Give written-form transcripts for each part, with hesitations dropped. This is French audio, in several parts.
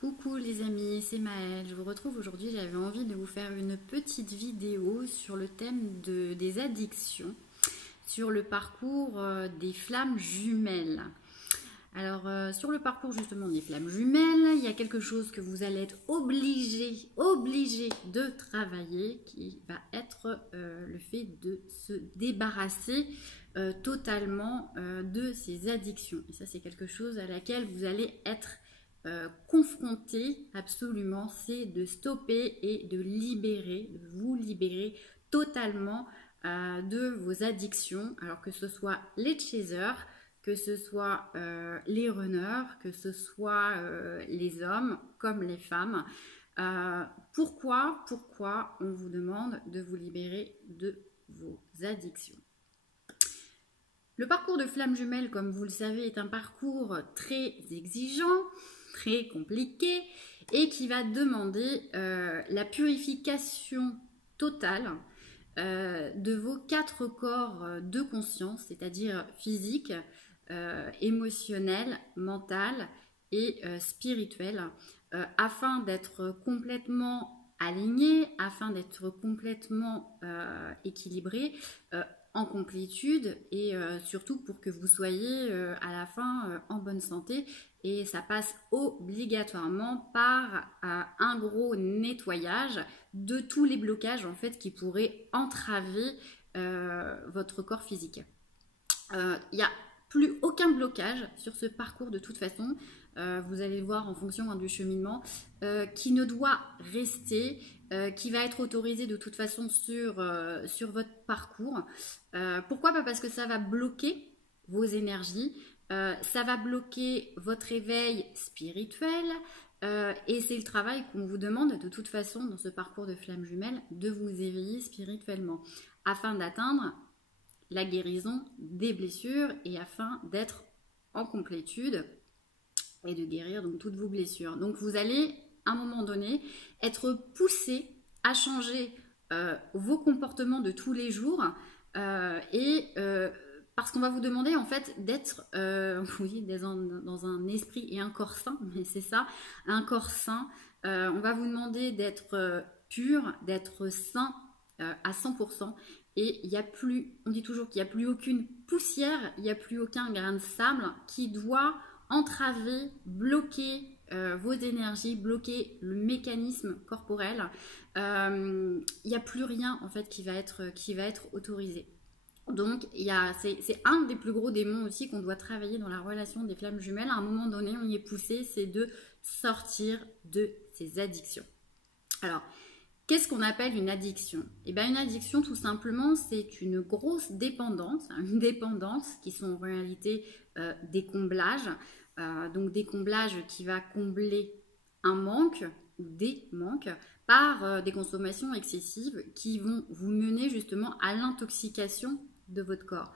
Coucou les amis, c'est Maëlle. Je vous retrouve aujourd'hui. J'avais envie de vous faire une petite vidéo sur le thème des addictions, sur le parcours des flammes jumelles. Alors, sur le parcours justement des flammes jumelles, il y a quelque chose que vous allez être obligé de travailler, qui va être le fait de se débarrasser totalement de ces addictions. Et ça, c'est quelque chose à laquelle vous allez être confronté absolument, c'est de stopper et de vous libérer totalement de vos addictions, alors que ce soit les chasers, que ce soit les runners, que ce soit les hommes comme les femmes. Pourquoi on vous demande de vous libérer de vos addictions? Le parcours de flamme jumelle, comme vous le savez, est un parcours très exigeant, très compliqué et qui va demander la purification totale de vos 4 corps de conscience, c'est-à-dire physique, émotionnel, mental et spirituel, afin d'être complètement aligné, afin d'être complètement équilibré, en complétude et surtout pour que vous soyez à la fin en bonne santé. Et ça passe obligatoirement par un gros nettoyage de tous les blocages en fait qui pourraient entraver votre corps physique. Il n'y a plus aucun blocage sur ce parcours de toute façon. Vous allez voir en fonction du cheminement qui ne doit rester, qui va être autorisé de toute façon sur votre parcours. Pourquoi? Parce que ça va bloquer vos énergies, ça va bloquer votre éveil spirituel, et c'est le travail qu'on vous demande de toute façon dans ce parcours de flamme jumelle, de vous éveiller spirituellement afin d'atteindre la guérison des blessures et afin d'être en complétude et de guérir donc toutes vos blessures. Donc vous allez à un moment donné être poussé à changer vos comportements de tous les jours parce qu'on va vous demander en fait d'être oui, dans un esprit et un corps sain, mais c'est ça, un corps sain. On va vous demander d'être pur, d'être sain à 100%. Et il y a plus, on dit toujours qu'il n'y a plus aucune poussière, il n'y a plus aucun grain de sable qui doit entraver, bloquer vos énergies, bloquer le mécanisme corporel. Il n'y a plus rien en fait qui va être autorisé. Donc c'est un des plus gros démons aussi qu'on doit travailler dans la relation des flammes jumelles. À un moment donné, on y est poussé, c'est de sortir de ces addictions. Alors, qu'est-ce qu'on appelle une addiction? Eh bien, une addiction, tout simplement, c'est une grosse dépendance, une dépendance qui sont en réalité des comblages. Donc, des comblages qui va combler un manque ou des manques par des consommations excessives qui vont vous mener justement à l'intoxication de votre corps.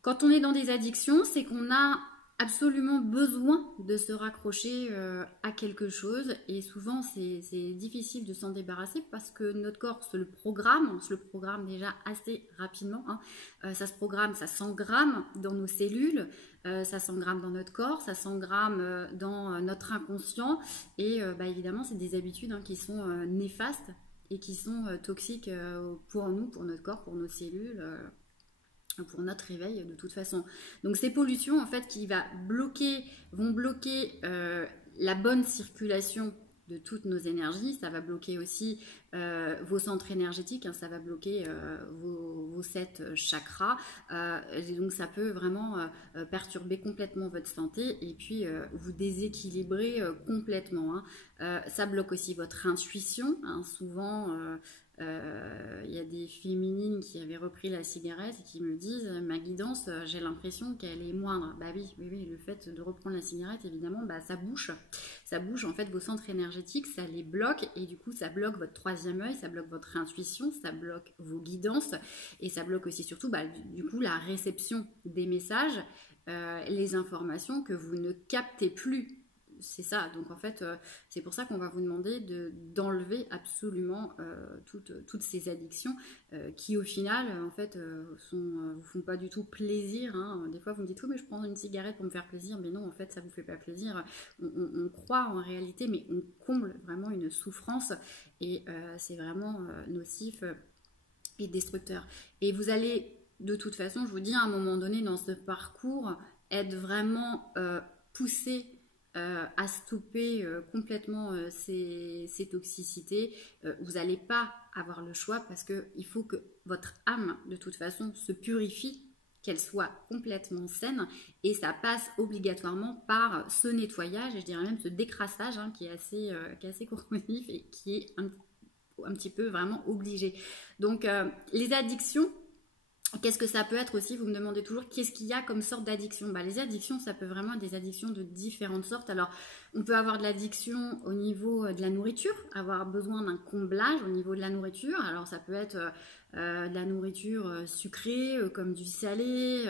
Quand on est dans des addictions, c'est qu'on a absolument besoin de se raccrocher à quelque chose et souvent c'est difficile de s'en débarrasser parce que notre corps se le programme déjà assez rapidement, hein. Ça se programme, ça s'engramme dans nos cellules, ça s'engramme dans notre corps, ça s'engramme dans notre inconscient et évidemment c'est des habitudes qui sont néfastes et qui sont toxiques pour nous, pour notre corps, pour nos cellules, pour notre réveil de toute façon. Donc ces pollutions en fait qui vont bloquer la bonne circulation de toutes nos énergies, ça va bloquer aussi vos centres énergétiques, ça va bloquer vos 7 chakras, et donc ça peut vraiment perturber complètement votre santé et puis vous déséquilibrer complètement, hein. Ça bloque aussi votre intuition, hein. Souvent il y a des féminines qui avaient repris la cigarette et qui me disent ma guidance, j'ai l'impression qu'elle est moindre. Bah oui, le fait de reprendre la cigarette, évidemment, ça bouge en fait vos centres énergétiques, ça les bloque et du coup ça bloque votre 3e œil, ça bloque votre intuition, ça bloque vos guidances et ça bloque aussi surtout du coup la réception des messages, les informations que vous ne captez plus c'est ça. Donc en fait, c'est pour ça qu'on va vous demander d'enlever absolument toutes ces addictions qui au final, en fait, vous font pas du tout plaisir. Hein. Des fois, vous me dites, oui, mais je prends une cigarette pour me faire plaisir. Mais non, en fait, ça vous fait pas plaisir. On croit en réalité, mais on comble vraiment une souffrance et c'est vraiment nocif et destructeur. Et vous allez, de toute façon, je vous dis, à un moment donné, dans ce parcours, être vraiment poussé à stopper complètement ces toxicités. Vous n'allez pas avoir le choix parce qu'il faut que votre âme, de toute façon, se purifie, qu'elle soit complètement saine, et ça passe obligatoirement par ce nettoyage, et je dirais même ce décrassage hein, qui est assez corrosif et qui est un petit peu vraiment obligé. Donc les addictions, qu'est-ce que ça peut être aussi? Vous me demandez toujours qu'est-ce qu'il y a comme sorte d'addiction. Les addictions, ça peut vraiment être des addictions de différentes sortes. Alors, on peut avoir de l'addiction au niveau de la nourriture, avoir besoin d'un comblage au niveau de la nourriture. Alors, ça peut être de la nourriture sucrée, comme du salé,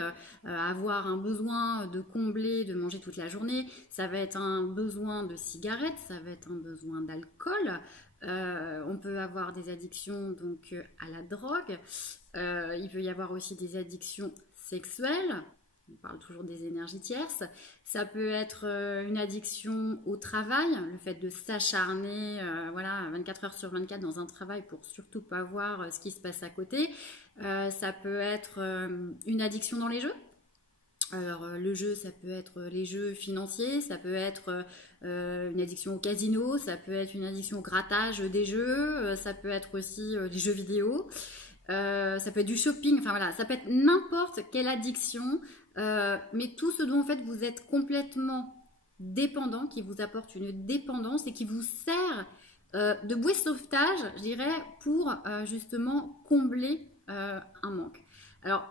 avoir un besoin de combler, de manger toute la journée. Ça va être un besoin de cigarettes, ça va être un besoin d'alcool. On peut avoir des addictions donc à la drogue. Il peut y avoir aussi des addictions sexuelles. On parle toujours des énergies tierces. Ça peut être une addiction au travail, le fait de s'acharner 24 heures sur 24 dans un travail pour surtout pas voir ce qui se passe à côté. Ça peut être une addiction dans les jeux. Alors le jeu, ça peut être les jeux financiers, ça peut être une addiction au casino, ça peut être une addiction au grattage des jeux, ça peut être aussi les jeux vidéo, ça peut être du shopping, enfin voilà, ça peut être n'importe quelle addiction, mais tout ce dont en fait vous êtes complètement dépendant, qui vous apporte une dépendance et qui vous sert de bouée de sauvetage, je dirais, pour justement combler un manque. Alors,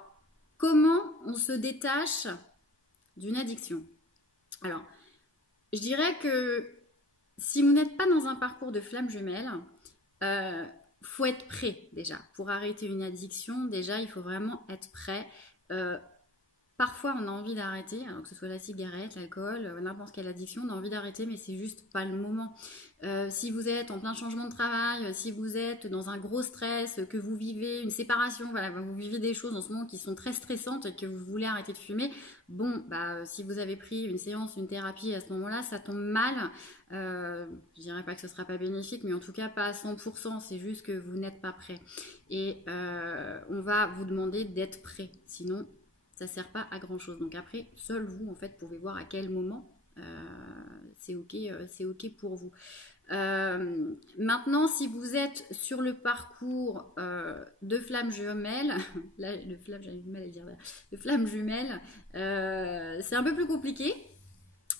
comment on se détache d'une addiction? Alors, je dirais que si vous n'êtes pas dans un parcours de flamme jumelle, faut être prêt déjà. Pour arrêter une addiction, déjà, il faut vraiment être prêt. Parfois, on a envie d'arrêter, alors que ce soit la cigarette, l'alcool, n'importe quelle addiction, on a envie d'arrêter, mais c'est juste pas le moment. Si vous êtes en plein changement de travail, si vous êtes dans un gros stress, que vous vivez une séparation, voilà, vous vivez des choses en ce moment qui sont très stressantes et que vous voulez arrêter de fumer, bon, si vous avez pris une séance, une thérapie à ce moment-là, ça tombe mal. Je dirais pas que ce sera pas bénéfique, mais en tout cas pas à 100%, c'est juste que vous n'êtes pas prêt. Et on va vous demander d'être prêt, sinon ça sert pas à grand chose. Donc après, seul vous en fait pouvez voir à quel moment c'est ok pour vous. Maintenant, si vous êtes sur le parcours de flamme jumelle, là, j'avais du mal à le dire, de flamme jumelle, c'est un peu plus compliqué,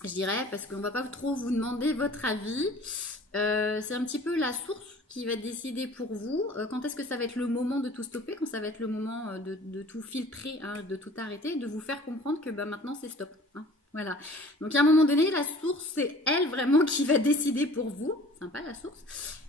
je dirais, parce qu'on va pas trop vous demander votre avis. C'est un petit peu la source qui va décider pour vous quand est-ce que ça va être le moment de tout stopper, quand ça va être le moment de tout filtrer, hein, de tout arrêter, de vous faire comprendre que maintenant c'est stop. Hein. Voilà. Donc à un moment donné, la source, c'est elle vraiment qui va décider pour vous. Sympa la source.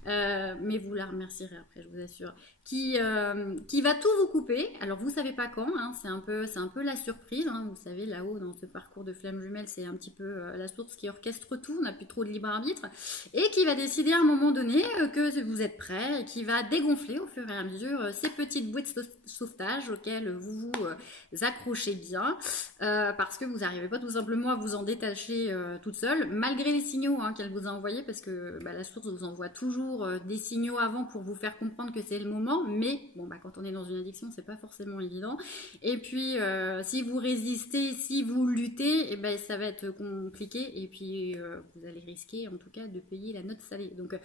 Mais vous la remercierez après, je vous assure. Qui va tout vous couper. Alors vous savez pas quand, hein, c'est un peu la surprise. Hein, vous savez, là-haut dans ce parcours de flamme jumelle, c'est un petit peu la source qui orchestre tout. On n'a plus trop de libre arbitre et qui va décider à un moment donné que vous êtes prêt et qui va dégonfler au fur et à mesure ces petites bouées de sauvetage auxquelles vous vous accrochez bien parce que vous n'arrivez pas tout simplement à vous en détacher toute seule, malgré les signaux hein, qu'elle vous a envoyés, parce que la source vous envoie toujours des signaux avant pour vous faire comprendre que c'est le moment, mais bon quand on est dans une addiction c'est pas forcément évident. Et puis si vous résistez, si vous luttez, et ça va être compliqué et puis vous allez risquer en tout cas de payer la note salée. Donc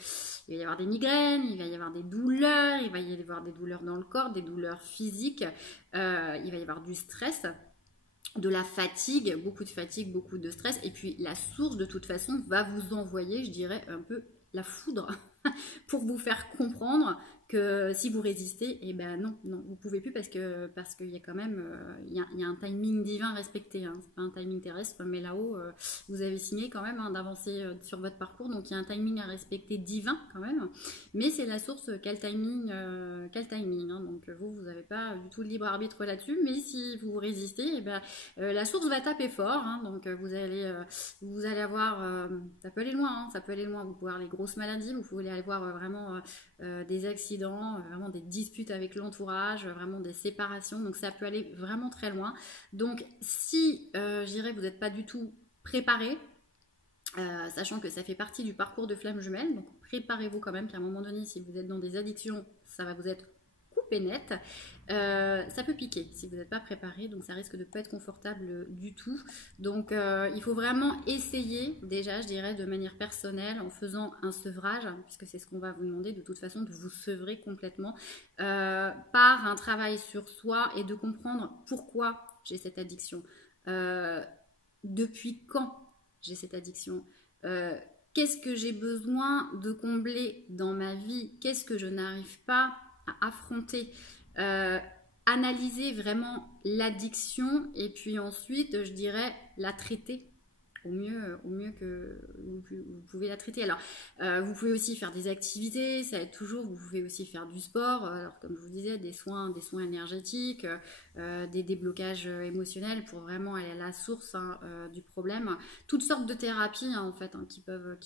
il va y avoir des migraines, il va y avoir des douleurs, il va y avoir des douleurs dans le corps, des douleurs physiques, il va y avoir du stress, de la fatigue, beaucoup de stress, et puis la source de toute façon va vous envoyer, je dirais, un peu la foudre pour vous faire comprendre que si vous résistez, eh ben non, non, vous pouvez plus parce qu'il y a quand même il y a un timing divin respecté. Hein. C'est pas un timing terrestre, mais là-haut, vous avez signé quand même hein, d'avancer sur votre parcours, donc il y a un timing à respecter divin quand même. Mais c'est la source quel timing, hein. Donc vous n'avez pas du tout le libre arbitre là-dessus. Mais si vous résistez, eh ben la source va taper fort. Hein. Donc vous allez avoir, ça peut aller loin, hein, ça peut aller loin. Vous pouvez avoir les grosses maladies, vous pouvez aller voir vraiment des accidents, vraiment des disputes avec l'entourage, vraiment des séparations, donc ça peut aller vraiment très loin. Donc si, je dirais, vous n'êtes pas du tout préparé, sachant que ça fait partie du parcours de flamme jumelle, donc préparez-vous quand même qu'à un moment donné, si vous êtes dans des addictions, ça va vous être coupé net. Ça peut piquer si vous n'êtes pas préparé, donc ça risque de ne pas être confortable du tout. Donc il faut vraiment essayer déjà, je dirais, de manière personnelle, en faisant un sevrage, puisque c'est ce qu'on va vous demander de toute façon, de vous sevrer complètement par un travail sur soi et de comprendre pourquoi j'ai cette addiction, depuis quand j'ai cette addiction, qu'est-ce que j'ai besoin de combler dans ma vie, qu'est-ce que je n'arrive pas à affronter, analyser vraiment l'addiction et puis ensuite, je dirais, la traiter au mieux que vous pouvez la traiter. Alors, vous pouvez aussi faire des activités, ça aide toujours. Vous pouvez aussi faire du sport. Alors, comme je vous disais, des soins énergétiques, des déblocages émotionnels pour vraiment aller à la source hein, du problème. Toutes sortes de thérapies hein, en fait hein, qui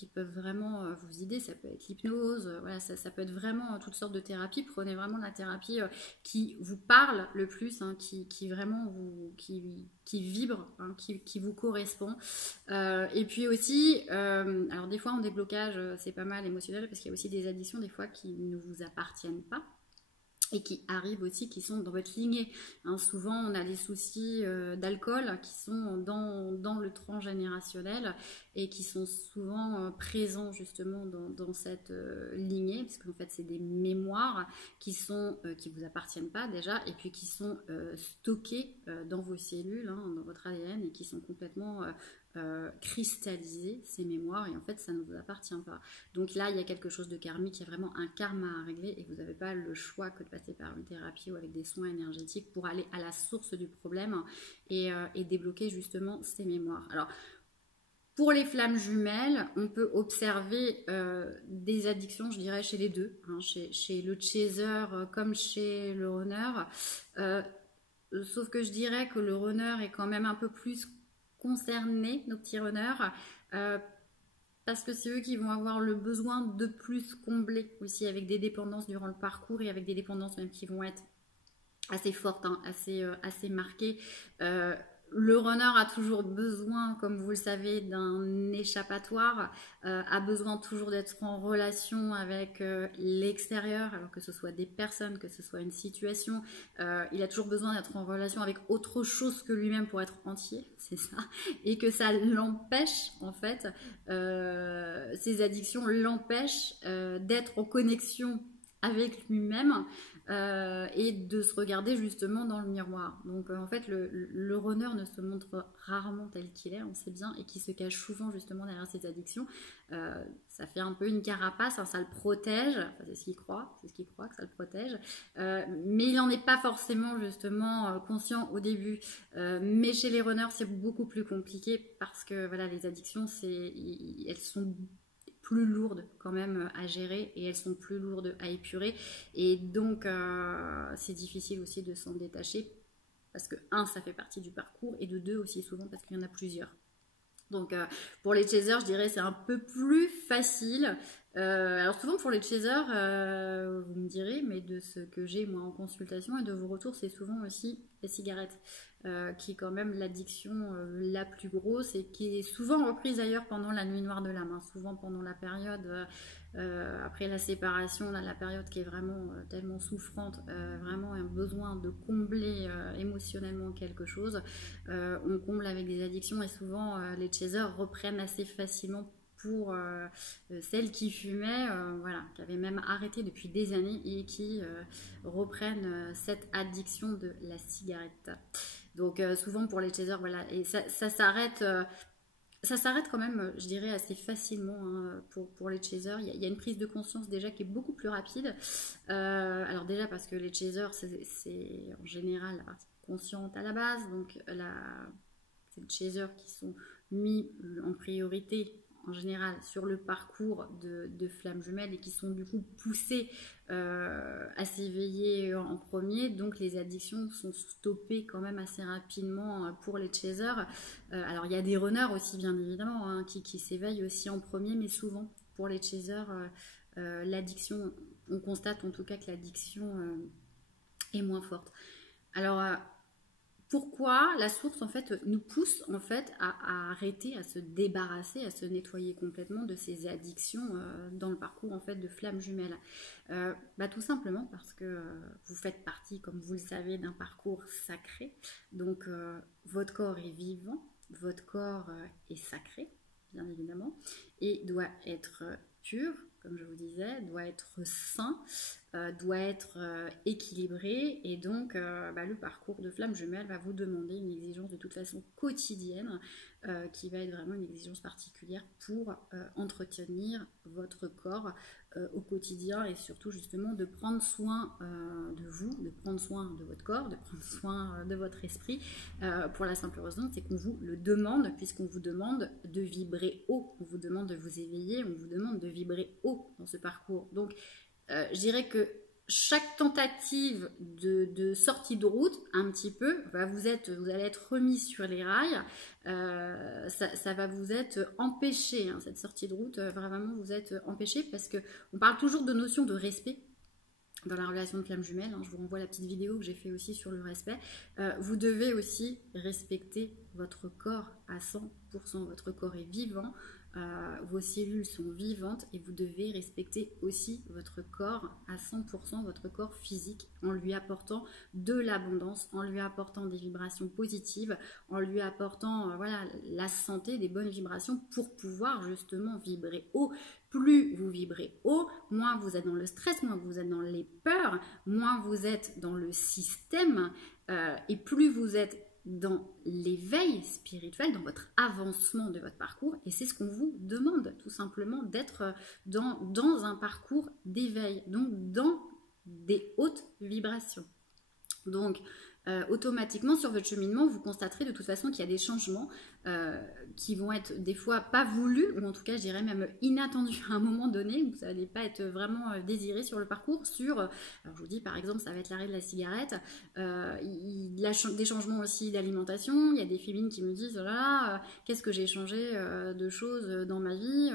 peuvent vraiment vous aider. Ça peut être l'hypnose, voilà, ça peut être vraiment toutes sortes de thérapies. Prenez vraiment la thérapie qui vous parle le plus, hein, qui vraiment qui vibre, hein, qui vous correspond. Et puis aussi, alors des fois en déblocage, c'est pas mal émotionnel parce qu'il y a aussi des addictions des fois qui ne vous appartiennent pas et qui arrivent aussi, qui sont dans votre lignée. Hein, souvent, on a des soucis d'alcool qui sont dans le transgénérationnel et qui sont souvent présents justement dans cette lignée, parce qu'en fait, c'est des mémoires qui vous appartiennent pas déjà, et puis qui sont stockées dans vos cellules, hein, dans votre ADN, et qui sont complètement cristalliser ces mémoires et en fait ça ne vous appartient pas. Donc là il y a quelque chose de karmique, il y a vraiment un karma à régler et vous n'avez pas le choix que de passer par une thérapie ou avec des soins énergétiques pour aller à la source du problème et débloquer justement ces mémoires. Alors pour les flammes jumelles, on peut observer des addictions, je dirais, chez les deux, hein, chez le chaser comme chez le runner, sauf que je dirais que le runner est quand même un peu plus concerner nos petits runners parce que c'est eux qui vont avoir le besoin de plus combler aussi avec des dépendances durant le parcours et avec des dépendances même qui vont être assez fortes, hein, assez marquées. Le runner a toujours besoin, comme vous le savez, d'un échappatoire, a besoin toujours d'être en relation avec l'extérieur, alors que ce soit des personnes, que ce soit une situation. Il a toujours besoin d'être en relation avec autre chose que lui-même pour être entier, c'est ça. Et que ça l'empêche, en fait, ces addictions l'empêchent d'être en connexion avec lui-même. Et de se regarder justement dans le miroir. Donc en fait le runner ne se montre rarement tel qu'il est, on sait bien, et qui se cache souvent justement derrière ses addictions. Ça fait un peu une carapace, hein, ça le protège, enfin, c'est ce qu'il croit que ça le protège, mais il n'en est pas forcément justement conscient au début. Mais chez les runners c'est beaucoup plus compliqué parce que voilà, les addictions elles sont plus lourdes quand même à gérer et elles sont plus lourdes à épurer et donc c'est difficile aussi de s'en détacher parce que ça fait partie du parcours et de deux aussi souvent parce qu'il y en a plusieurs. Donc pour les chasers je dirais c'est un peu plus facile. Alors souvent pour les chasers vous me direz, mais de ce que j'ai moi en consultation et de vos retours, c'est souvent aussi la cigarette qui est quand même l'addiction la plus grosse et qui est souvent reprise d'ailleurs pendant la nuit noire de l'âme, hein, souvent pendant la période après la séparation, là, la période qui est vraiment tellement souffrante, vraiment un besoin de combler émotionnellement quelque chose, on comble avec des addictions et souvent les chasers reprennent assez facilement pour celles qui fumaient, voilà, qui avaient même arrêté depuis des années et qui reprennent cette addiction de la cigarette. Donc souvent pour les chasers, voilà, et ça s'arrête ça s'arrête quand même, je dirais, assez facilement hein, pour les chasers. Il y a une prise de conscience déjà qui est beaucoup plus rapide. Alors déjà parce que les chasers, c'est en général la partie consciente à la base. Donc c'est les chasers qui sont mis en priorité en général sur le parcours de flammes jumelles et qui sont du coup poussés à s'éveiller en premier. Donc les addictions sont stoppées quand même assez rapidement pour les chasers. Alors il y a des runners aussi bien évidemment hein, qui s'éveillent aussi en premier, mais souvent pour les chasers l'addiction, on constate en tout cas que l'addiction est moins forte. Alors pourquoi la source en fait nous pousse en fait à arrêter, à se débarrasser, à se nettoyer complètement de ces addictions dans le parcours en fait de flammes jumelles. Tout simplement parce que vous faites partie, comme vous le savez, d'un parcours sacré. Donc votre corps est vivant, votre corps est sacré, bien évidemment, et doit être pur, comme je vous disais, doit être sain, doit être équilibré, et donc le parcours de flamme jumelle va vous demander une exigence de toute façon quotidienne qui va être vraiment une exigence particulière pour entretenir votre corps au quotidien, et surtout justement de prendre soin de vous, de prendre soin de votre corps, de prendre soin de votre esprit, pour la simple raison c'est qu'on vous le demande, puisqu'on vous demande de vibrer haut, on vous demande de vous éveiller, on vous demande de vibrer haut dans ce parcours. Donc je dirais que chaque tentative de sortie de route, un petit peu, vous allez être remis sur les rails, ça va vous être empêché, hein, cette sortie de route, vraiment vous êtes empêché, parce qu'on parle toujours de notion de respect dans la relation de flamme jumelle, hein, je vous renvoie à la petite vidéo que j'ai fait aussi sur le respect. Vous devez aussi respecter votre corps à 100%, votre corps est vivant, vos cellules sont vivantes, et vous devez respecter aussi votre corps à 100%, votre corps physique, en lui apportant de l'abondance, en lui apportant des vibrations positives, en lui apportant la santé, des bonnes vibrations pour pouvoir justement vibrer haut. Plus vous vibrez haut, moins vous êtes dans le stress, moins vous êtes dans les peurs, moins vous êtes dans le système, et plus vous êtes dans l'éveil spirituel, dans votre avancement de votre parcours. Et c'est ce qu'on vous demande, tout simplement, d'être dans un parcours d'éveil, donc dans des hautes vibrations. Donc automatiquement sur votre cheminement, vous constaterez de toute façon qu'il y a des changements qui vont être des fois pas voulus, ou en tout cas je dirais même inattendus à un moment donné, où ça n'allait pas être vraiment désiré sur le parcours. Alors je vous dis par exemple, ça va être l'arrêt de la cigarette, il y a des changements aussi d'alimentation, il y a des féminines qui me disent oh là là, qu'est-ce que j'ai changé de choses dans ma vie,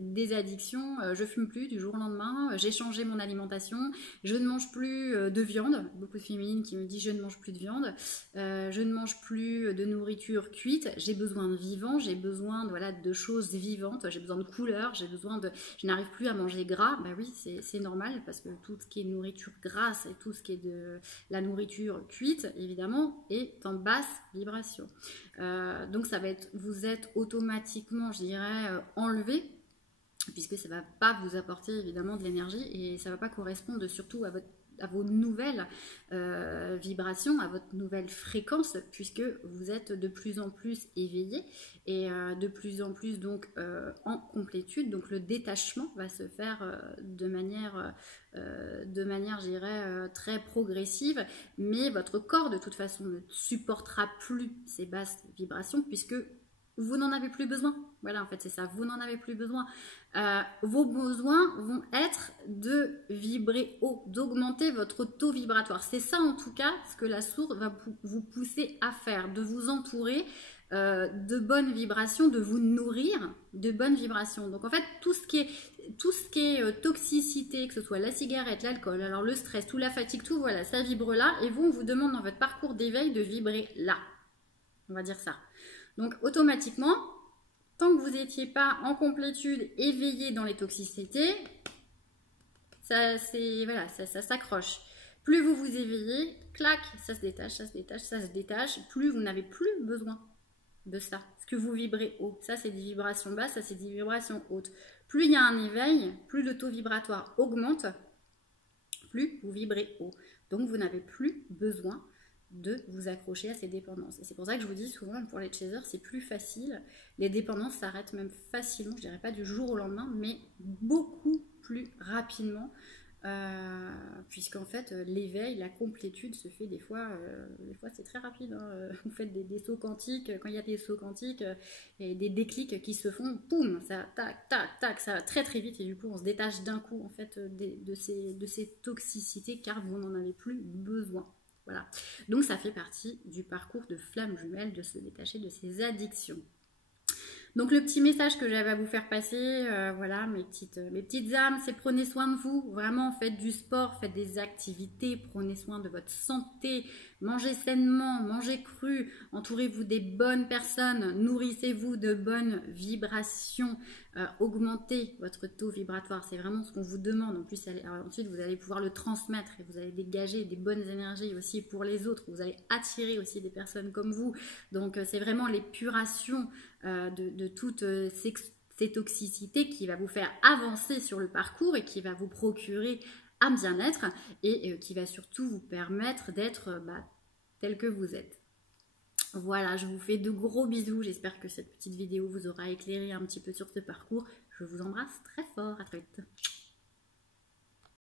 des addictions, je fume plus du jour au lendemain, j'ai changé mon alimentation, je ne mange plus de viande, beaucoup de féminines qui me disent je ne mange plus de viande, je ne mange plus de nourriture cuite, j'ai besoin de vivant, j'ai besoin de choses vivantes, j'ai besoin de couleurs, je n'arrive plus à manger gras. Oui, c'est normal, parce que tout ce qui est nourriture grasse et tout ce qui est de la nourriture cuite, évidemment, est en basse vibration. Donc ça va être, vous êtes automatiquement, je dirais, enlevé, puisque ça ne va pas vous apporter évidemment de l'énergie, et ça ne va pas correspondre surtout à vos nouvelles vibrations, à votre nouvelle fréquence, puisque vous êtes de plus en plus éveillé, et de plus en plus donc en complétude. Donc le détachement va se faire de manière je dirais très progressive, mais votre corps de toute façon ne supportera plus ces basses vibrations, puisque vous n'en avez plus besoin. Voilà, en fait, c'est ça, vous n'en avez plus besoin. Vos besoins vont être de vibrer haut, d'augmenter votre taux vibratoire. C'est ça, en tout cas, ce que la source va vous pousser à faire, de vous entourer de bonnes vibrations, de vous nourrir de bonnes vibrations. Donc, en fait, tout ce qui est toxicité, que ce soit la cigarette, l'alcool, alors le stress, tout la fatigue, tout, voilà, ça vibre là, et on vous demande dans votre parcours d'éveil de vibrer là. On va dire ça. Donc automatiquement, tant que vous n'étiez pas en complétude, éveillé dans les toxicités, ça s'accroche. Plus vous vous éveillez, clac, ça se détache, ça se détache, ça se détache, plus vous n'avez plus besoin de ça. Parce que vous vibrez haut. Ça, c'est des vibrations basses, ça, c'est des vibrations hautes. Plus il y a un éveil, plus le taux vibratoire augmente, plus vous vibrez haut. Donc vous n'avez plus besoin de vous accrocher à ces dépendances. Et c'est pour ça que je vous dis souvent, pour les chasers, c'est plus facile. Les dépendances s'arrêtent même facilement, je dirais pas du jour au lendemain, mais beaucoup plus rapidement. Puisqu'en fait l'éveil, la complétude se fait des fois c'est très rapide, hein. Vous faites des sauts quantiques, quand il y a des sauts quantiques et des déclics qui se font, boum, ça tac tac tac, ça va très très vite et du coup on se détache d'un coup en fait de ces toxicités car vous n'en avez plus besoin. Voilà, donc ça fait partie du parcours de flamme jumelle de se détacher de ces addictions. Donc le petit message que j'avais à vous faire passer, voilà, mes petites âmes, c'est prenez soin de vous, vraiment faites du sport, faites des activités, prenez soin de votre santé, mangez sainement, mangez cru, entourez-vous des bonnes personnes, nourrissez-vous de bonnes vibrations, augmentez votre taux vibratoire, c'est vraiment ce qu'on vous demande. En plus, ensuite vous allez pouvoir le transmettre et vous allez dégager des bonnes énergies aussi pour les autres, vous allez attirer aussi des personnes comme vous, donc c'est vraiment l'épuration de toutes ces toxicités qui va vous faire avancer sur le parcours et qui va vous procurer un bien-être et qui va surtout vous permettre d'être tel que vous êtes. Voilà, je vous fais de gros bisous, j'espère que cette petite vidéo vous aura éclairé un petit peu sur ce parcours. Je vous embrasse très fort, à très vite.